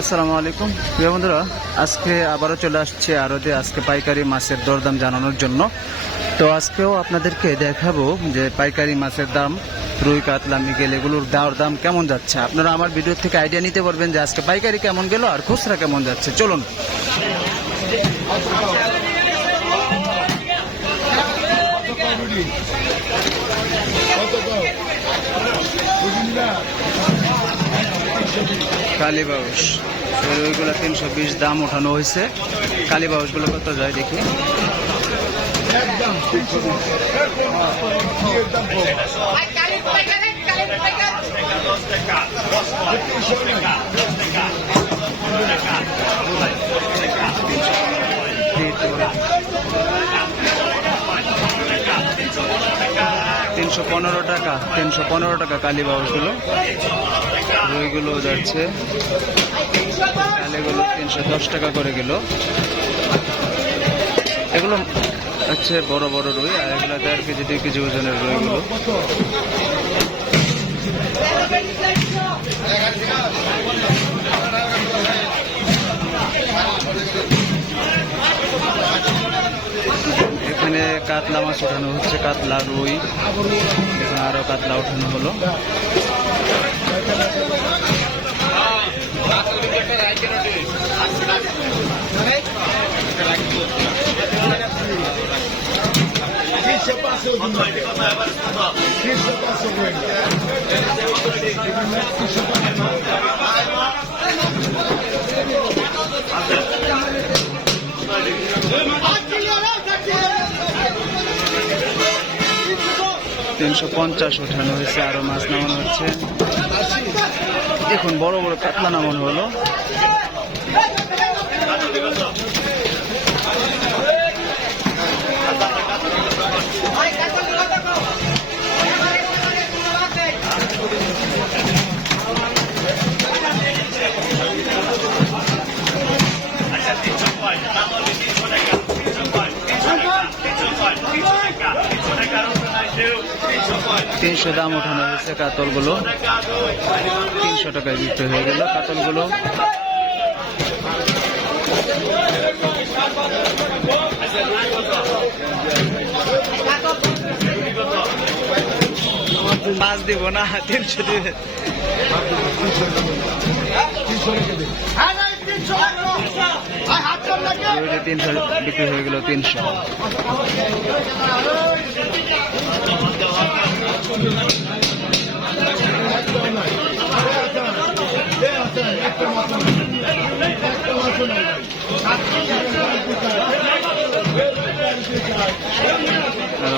আসসালামু আলাইকুম। প্রিয় বন্ধুরা, আজকে আবারও চলে আসছে আরতে। আজকে পাইকারি মাছের দরদাম জানানোর জন্য। তো আজকেও আপনাদেরকে দেখাবো যে পাইকারি মাছের দাম, রুই, কাতলা, মিগেল, এগুলোর দাওর দাম কেমন যাচ্ছে। আপনারা আমার ভিডিও থেকে আইডিয়া নিতে পারবেন যে আজকে পাইকারি কেমন গেল আর খুচরা কেমন যাচ্ছে। চলুন। কালীবাউস ওইগুলো তিনশো বিশ দাম ওঠানো হয়েছে। কালীবাউসগুলো কত যায় দেখি? পাইকার তিনশো পনেরো টাকা, তিনশো পনেরো টাকা কালীবাউসগুলো রুইগুলো যাচ্ছে। কালীগুলো তিনশো দশ টাকা করে গেল এগুলো হচ্ছে বড় বড় রুই, আর এগুলো দেড় কেজি, দুই কেজি ওজনের রুইগুলো। এখানে কাতলা মাছ ওঠানো হচ্ছে কাতলা রুই এখানে আরও কাতলা ওঠানো হলো। তিনশো পঞ্চাশ ওঠানো হয়েছে আরও মাছ নামানো হচ্ছে। দেখুন বড় বড় কাতলা নামানো হলো। তিনশো দাম ওঠানো হয়েছে কাতলগুলো। তিনশো টাকায় বিক্রি হয়ে গেল কাতলগুলো। পাঁচ দিব না, তিনশো দিবে তিনশো বিক্রি হয়ে গেল তিনশো।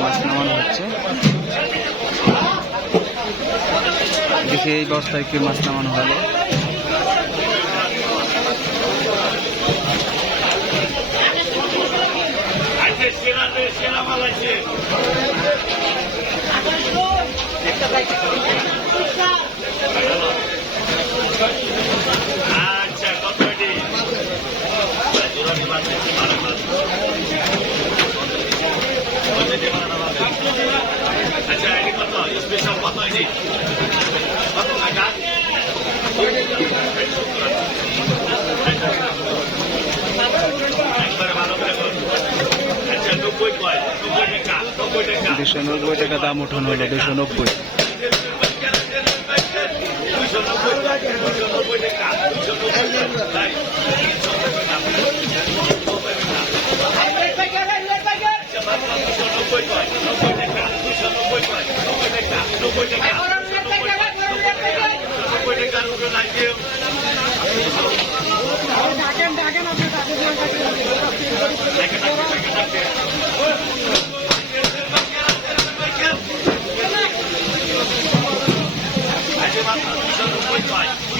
মাছ নামানো হচ্ছে দেখি এই বস্তায় কি মাছ নামানো হলো আচ্ছা কত এটি? আচ্ছা এটি কত? স্পেশাল কত এটি? দুশো নব্বই টাকা দাম উঠানো হলো দুশো নব্বই। দুশো নব্বই দুশো নব্বই টাকা দুশো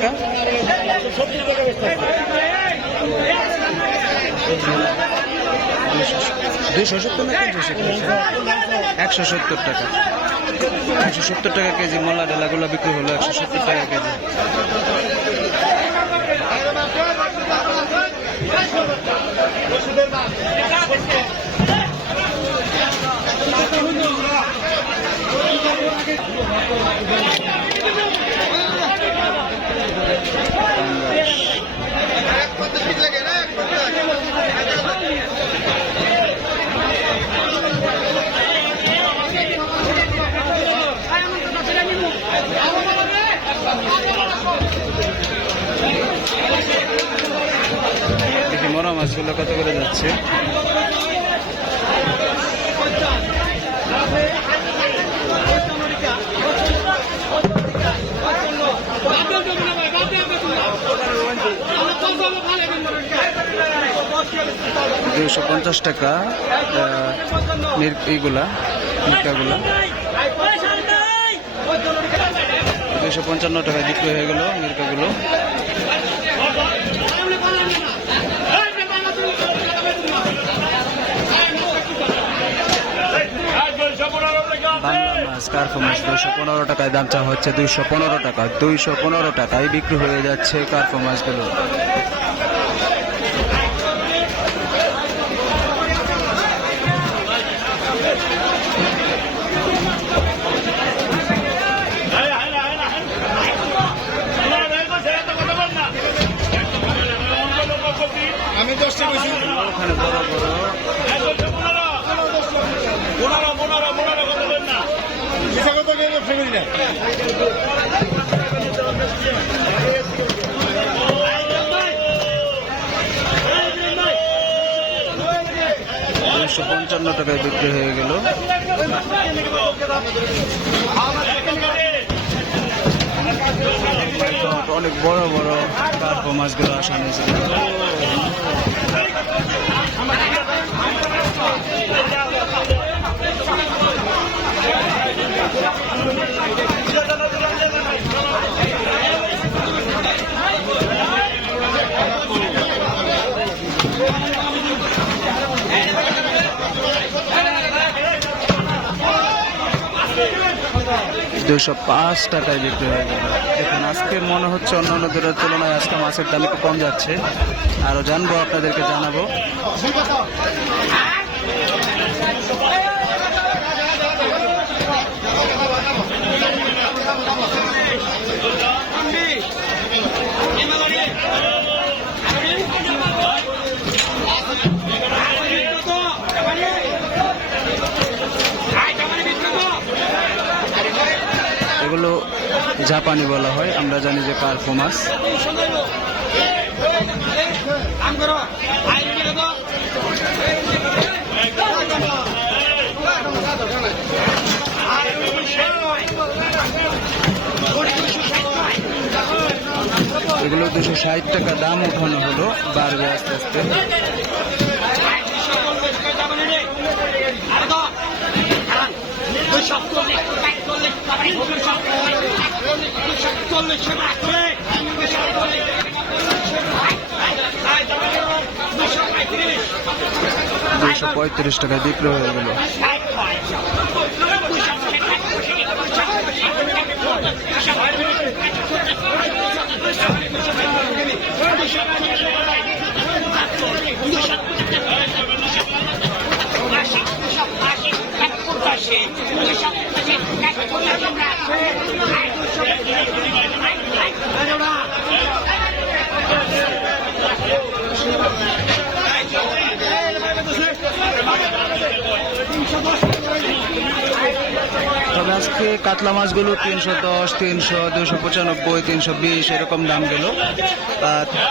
টাকা। দুইশো সত্তর না একশো সত্তর টাকা। একশো সত্তর টাকা কেজি মোলা ডেলাগুলো বিক্রি হলো একশো সত্তর টাকা কেজি। দেখি মরা মাছগুলো কত করে যাচ্ছে? দুইশো পঞ্চাশ টাকা এইগুলা, মির্কাগুলা। দুইশো পঞ্চান্ন টাকায় বিক্রি হয়ে গেল মির্কাগুলো। বাংলা মাছ দুইশো পনেরো টাকায় দাম চা হচ্ছে দুইশো পনেরো টাকা। দুইশো পনেরো টাকায় বিক্রি হয়ে যাচ্ছে কার্ফো মাছগুলো আমি দশটা বড় বড় দুইশো পঞ্চান্ন টাকায় বিক্রি হয়ে গেল। অনেক বড় বড় কার্পো মাছগুলো আসা হয়েছে দুশো পাঁচ টাকায় বিক্রি হয়ে গেল। দেখুন আজকে মনে হচ্ছে অন্যান্য দূরের তুলনায় আজকে মাছের দাম একটু কম যাচ্ছে। আরও জানব, আপনাদেরকে জানাব। জাপানি বলা হয় আমরা জানি যে কার্পো মাছ এগুলো দুশো ষাট টাকা দাম উঠানো হলো বাড়বে আস্তে আস্তে দুশো পঁয়ত্রিশ টাকায় বিক্রি হয়ে গেল। তবে আজকে কাতলা মাছগুলো তিনশো দশ, তিনশো দুশো পঁচানব্বই, তিনশো বিশ এরকম দাম গেল।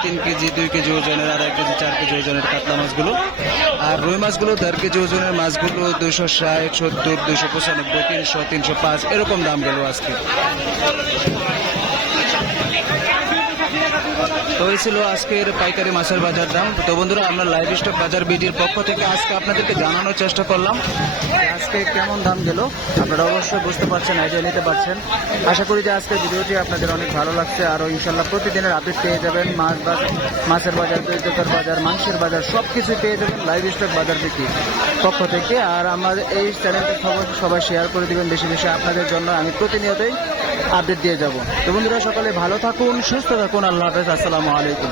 তিন কেজি, দুই কেজি ওজনের আর এক কেজি, চার কেজি ওজনের কাতলা মাছগুলো। আর রুই মাছগুলো দেড় কেজি ওজনের, মাছগুলো দুশো ষাট, সত্তর দুশো পঁচানব্বই, তিনশো তিনশো পাঁচ, এরকম দাম গেল আজকে। তো ছিল আজকের পাইকারি মাছের বাজার দাম। তো বন্ধুরা, আমরা লাইভ স্টক বাজার বিডির পক্ষ থেকে আজকে আপনাদেরকে জানানোর চেষ্টা করলাম আজকে কেমন দাম গেল। আপনারা অবশ্যই বুঝতে পারছেন আইডিয়া নিতে পারছেন। আশা করি যে আজকের ভিডিওটি আপনাদের অনেক ভালো লাগছে। আরও ইনশাল্লাহ প্রতিদিনের আপডেট পেয়ে যাবেন। মাছ মাছের বাজার পেঁয়াজের বাজার, মাংসের বাজার সব কিছু পেয়ে যাবেন লাইভ স্টক বাজার বিক্রি পক্ষ থেকে। আর আমাদের এই চ্যানেলটা সবাই সবাই শেয়ার করে দিবেন। বেশি বেশি আপনাদের জন্য আমি প্রতিনিয়তই আপডেট দিয়ে যাব। তো বন্ধুরা সকালে ভালো থাকুন সুস্থ থাকুন আল্লাহ হাফেজ আসসালামু আলাইকুম।